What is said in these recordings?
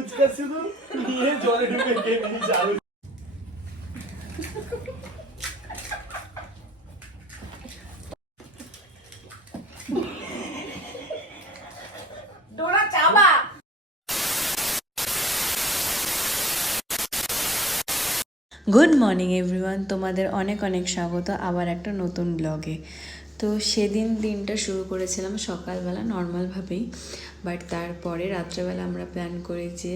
ফুচকা শুধু নিয়ে জলে ঢুকে খেয়ে নিয়েছে আলু। ডোনা চাবা। গুড মর্নিং এভরিওয়ান, তোমাদের অনেক অনেক স্বাগত আবার একটা নতুন ব্লগে। তো সেদিন দিনটা শুরু করেছিলাম সকালবেলা নর্মালভাবেই, বাট তারপরে রাত্রেবেলা আমরা প্ল্যান করি যে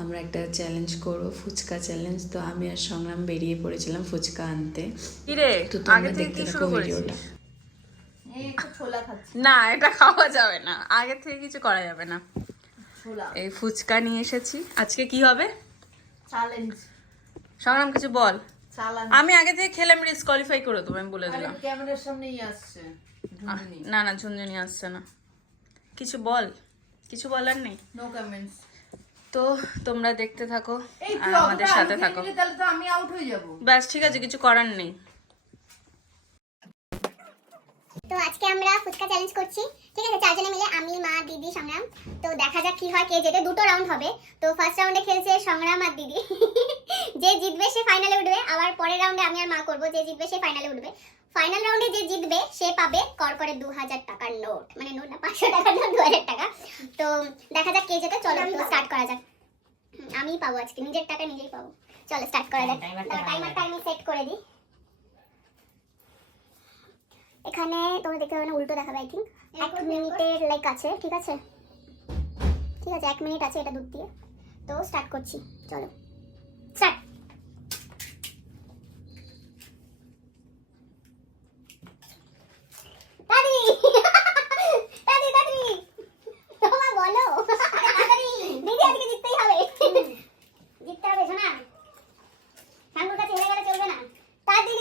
আমরা একটা চ্যালেঞ্জ করবো, ফুচকা চ্যালেঞ্জ। তো আমি আর সংগ্রাম বেরিয়ে পড়েছিলাম ফুচকা আনতে। তো তোমরা দেখতে থাকো ভিডিওটা। না, এটা খাওয়া যাবে না, আগে থেকে কিছু করা যাবে না। এই ফুচকা নিয়ে এসেছি, আজকে কি হবে চ্যালেঞ্জ। সংগ্রাম কিছু বল। চ্যালেঞ্জ আমি আগে থেকে খেলে আমি ডিসকোয়ালিফাই করে দেবো, আমি বলে দিলাম। ক্যামেরার সামনেই আসছে। না না, ঝুনঝুনি আসছে না। কিছু বল, কিছু বলার নেই। No comments. তো তোমরা দেখতে থাকো এই আর আমাদের সাথে থাকো। তাহলে তো আমি আউট হয়ে যাব। ব্যাস ঠিক আছে, কিছু করার নেই। তো আজকে আমরা ফুচকা চ্যালেঞ্জ করছি, ঠিক আছে? চারজনে মিলে, আমি, মা, দিদি, সংগ্রাম। তো দেখা যাক কি হয়, কে জেতে। দুটো রাউন্ড হবে। তো ফার্স্ট রাউন্ডে খেলছে সংগ্রাম আর দিদি। যে জিতবে সে ফাইনালে উঠবে। আবার পরের রাউন্ডে আমি আর মা করব, যে জিতবে সে ফাইনালে উঠবে। ফাইনাল রাউন্ডে যে জিতবে সে পাবে করে 2000 টাকার নোট, মানে নোট না, 500 টাকার নোট, 2000 টাকা। তো দেখা যাক কে জেতে। চলো স্টার্ট করা যাক। আমিই পাবো আজকে, নিজের টাকা নিজেই পাবো। চলো স্টার্ট করা যাক। টাইমারটা আমি সেট করে দিই। এখানে তোমরা দেখতে পাবে না, উল্টো দেখাবে। আই থিঙ্ক 1 মিনিটের লাইক আছে, ঠিক আছে? ঠিক আছে, 1 মিনিট আছে এটা দুধ দিয়ে। তো স্টার্ট করছি, চলো স্টার্ট। দাদি দাদি দাদি তোমা বলো দাদি, দিদি আজকে জিততেই হবে। জিততে হবে শোনা, ঠাকুর কাছে হেরে গেলে চলবে না। দাদি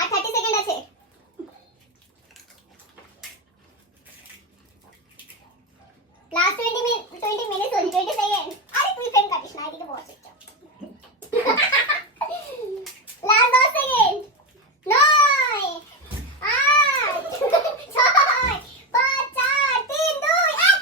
আর 30 সেকেন্ড আছে। Plus 20 minute 20 second. আরে তুই ফ্রেম কাটিস না, এদিকে বসে চল। Last 10 second. 9 8 6 5 4 3 2 1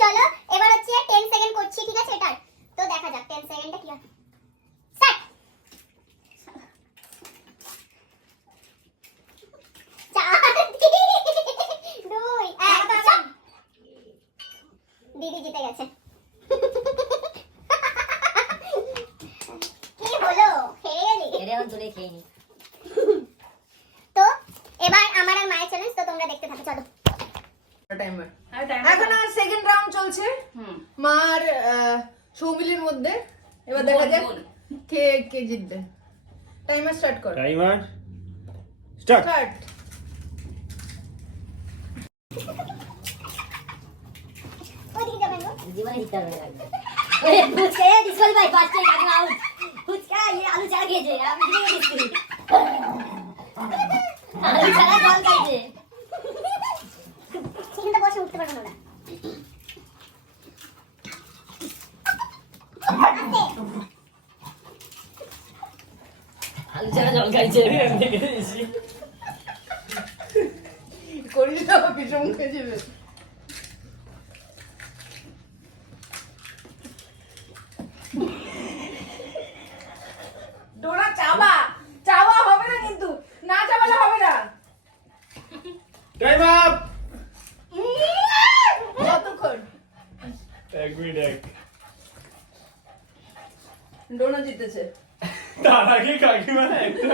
চলো এবার হচ্ছে 10 সেকেন্ড করছি, ঠিক আছে? এটা তো দেখা যাক 10 সেকেন্ডে কি হয়। স্টার্ট। 4 2 1 দিদি জিতে গেছে। কি হলো, হেরে গেলি? এরে এখন চলে খেয়ে নি। তো এবার আমার আর মায়ের চ্যালেঞ্জ, তো তোমরা দেখতে থাকো, চলো। টাইমার এখন আর সেকেন্ড রাউন্ড চলছে মার সৌমিলির মধ্যে। এবার দেখা যাক কে কে জিতবে। টাইমার স্টার্ট কর। Timer start. স্টার্ট। ওদিকে যাবেন গো। জীবনে জিততে পারবে না। ওরে ফুচকা এ disqualify first time cutting out. Fuchka ये আলু ছাড়া খেয়েছে, আমি জিতে গেছি। আলু ছাড়া জল খাইছে। সেখানটা বসে উঠতে পারবে না। আলু ছাড়া জল খাইছে। করিস না, ভীষণ খেয়ে যাবে। ডোনা চাবা। চাবা হবে না, কিন্তু না চাবালে হবে না। Time up. কতক্ষণ? 1 মিনিট 1। ডোনা জিতেছে। তার আগে কাকিমা একটা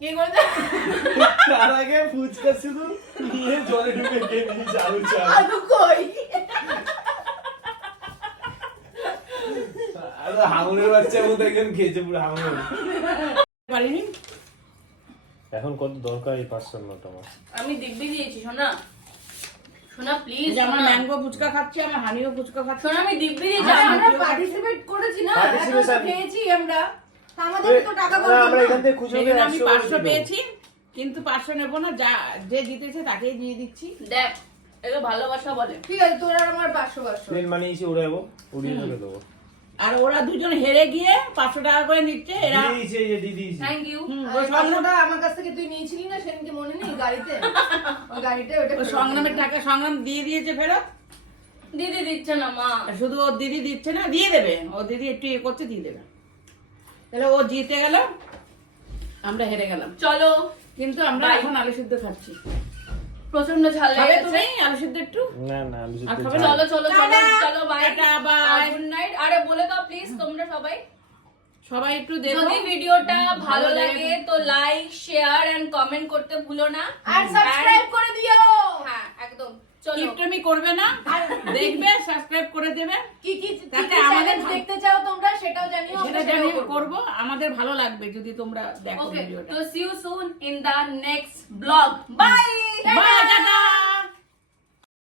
কি করছে? তার আগে ফুচকা শুধু নিয়ে জলে ঢুকে খেয়ে নিয়েছে আলু চাল। আলু কই? আরে হাঙুরের বাচ্চার মতো একজন খেয়েছে পুরো হাঙুর। পারিনি। এখন কত দরকার এই 500 নোট আমার? আমি দিব্যি দিয়েছি সোনা। সোনা প্লিজ, আমার ম্যাঙ্গো ফুচকা খাচ্ছি, আমার হানিও ফুচকা খাচ্ছি। সোনা আমি দিব্যি দিয়েছি। আমরা পার্টিসিপেট করেছি না, এখন তো পেয়েছি আমরা, তা আমাদের তো টাকা না, আমরা এখান থেকে খুচরো সেখানে আমি 100 500 পেয়েছি, কিন্তু 500 নেবো না, যা যে জিতেছে তাকেই দিয়ে দিচ্ছি। দেখ এগুলো ভালোবাসা বলে। ঠিক আছে, তোর আর আমার 500 প্লেন মানে এসে উড়াবো, উড়িয়ে রেখে দেবো। আর ওরা দুজন হেরে গিয়ে 500 টাকা করে নিচ্ছে। এরা দিদিছে, এই যে দিদিছে। Thank you. ওই 500টা আমার কাছ থেকে তুই নিয়েছিলি না সেদিনকে, মনে নেই গাড়িতে? ওই গাড়িতে ওটা ওই সংগ্রামের টাকা সংগ্রাম দিয়ে দিয়েছে ফেরত। দিদি দিচ্ছে না মা। আর শুধু ওর দিদি দিচ্ছে না, দিয়ে দেবে। ও দিদি একটু ইয়ে করছে, দিয়ে দেবে। তাহলে ও জিতে গেল, আমরা হেরে গেলাম। চলো, কিন্তু আমরা Bye. এখন আলু সিদ্ধ খাচ্ছি। প্রচন্ড ঝাল খাবে লেগেছে। তুমি আলু সিদ্ধ একটু? না না, আমি আর শুধু খাবে? ঝাল। চলো চলো চলো চলো, bye tata, bye. Good night. আরে বলে দাও প্লিজ তোমরা সবাই, সবাই একটু দেখো। যদি ভিডিওটা ভালো লাগে তো লাইক শেয়ার এন্ড কমেন্ট করতে ভুলো না, আর সাবস্ক্রাইব করে দিও। হ্যাঁ একদম। চলো, কিপটামি করবে না, দেখবে, সাবস্ক্রাইব করে দেবে। কি কি তাতে আমাদের আমাদের দেখতে চাও তোমরা সেটাও জানিও, সেটা আমরা জানি সেটাও করবো। করবো, আমাদের ভালো লাগবে যদি তোমরা দেখো ওকে, ভিডিওটা। তো see you soon in the next blog. Bye bye, tata.